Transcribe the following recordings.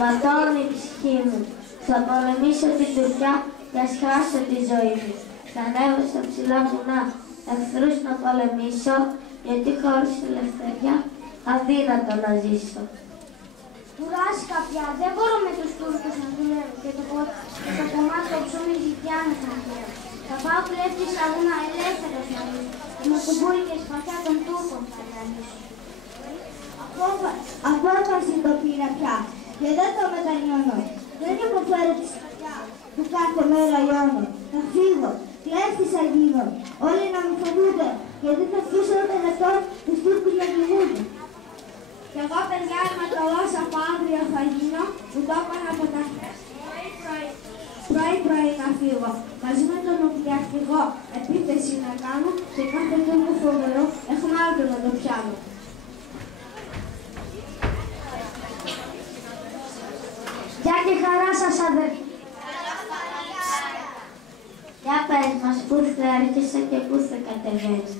ματώνει η ψυχή μου. Θα πολεμήσω την Τουρκιά και ας χάσω τη ζωή μου. Θα ανέβω στα ψηλά βουνά, εχθρούς να πολεμήσω, γιατί χωρίς ελευθερία αδύνατο να ζήσω. Κουράστηκα πια, δεν μπορώ με τους Τούρκους να δουλεύω και το κομμάτι το ψωμί ζητιά να χαμηλεύω. Θα πάω κλέφτη στα βουνά ελεύθερος να ζήσω και με κουμπούρι και σπαθιά των Τούρκων θα διαλύσω. Απόφαση το πήρα πια και δεν το μετανιώνω. Δεν υποφέρω τη σκατιά που κάθε μέρα λιώνω. Θα φύγω, κλέφτης θα γίνω, όλοι να με φοβούνται, γιατί θα αφήσω το λεπτό τους Τούρκους να κοιμούνται. Κι εγώ παιδιά αιματολός από αύριο θα γίνω, που το έκανα από τα χθες. Πρωί να φύγω, μαζί με τον οπλιαρχηγό επίθεση να κάνω και κάθε Τούρκο φοβερό έχουμε άλλο να το πιάνω. Γεια και χαρά σας αδερφοί. Για πες μας πού θα έρχεσαι και πού θα κατεβαίνεις.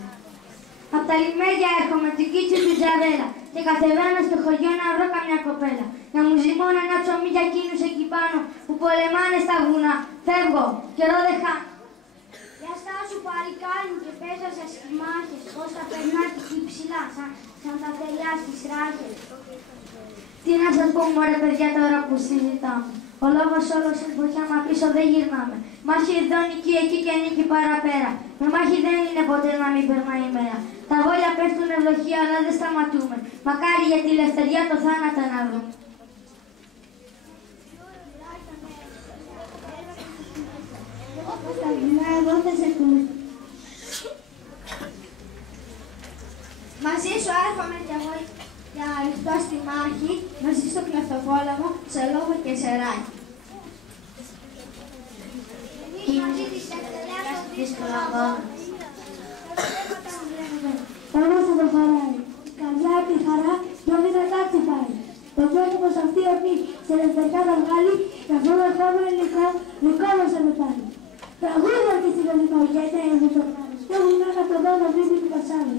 Απ' τα λιμέρια έρχομαι την Κίτσου την Τζαβέλα και κατεβαίνω στο χωριό να βρω καμιά κοπέλα. Να μου ζυμώνω ένα ψωμί για εκείνους εκεί πάνω που πολεμάνε στα βουνά. Φεύγω, καιρό δεν χάνω. Για στάσου παλικάρι μου και πέσα σας στις μάχες, πώς θα περνάτε εκεί ψηλά, σαν τα τελιά στις ράχες. Τι να σας πω μωρέ παιδιά τώρα που συζητάμε. Ο λόγος όλος στην φωτιά μα πίσω δεν γυρνάμε. Μάχη εδώ νίκη εκεί και νίκη παραπέρα. Με μάχη δεν είναι ποτέ να μην περνάει η μέρα. Τα βόλια πέφτουν ευλογία αλλά δεν σταματούμε. Μακάρι για τη ελευθερία το θάνατο να βρούμε. Στα βουνά εγώ θα σε ακούσω. Μαζί σου έρχομαι κι εγώ για να ρηχτώ στη μάχη, μαζί στο κλεφτοπόλεμο, σε λόγο και σε ράχη. Εγώ θα το χαράει. Η καρδιά και η χαρά πιο δυνατά χτυπάει. Το πρώτο πως αυτή η ορμή σε ελευθερικά θα βγάλει και αυτό το επόμενο δικό μας θα μετάνει. Τραγούδια και στην ελληνικό γιατί είναι το πράγμα. Και έχουν ένα το δόνο βρήκε του Βασάλη.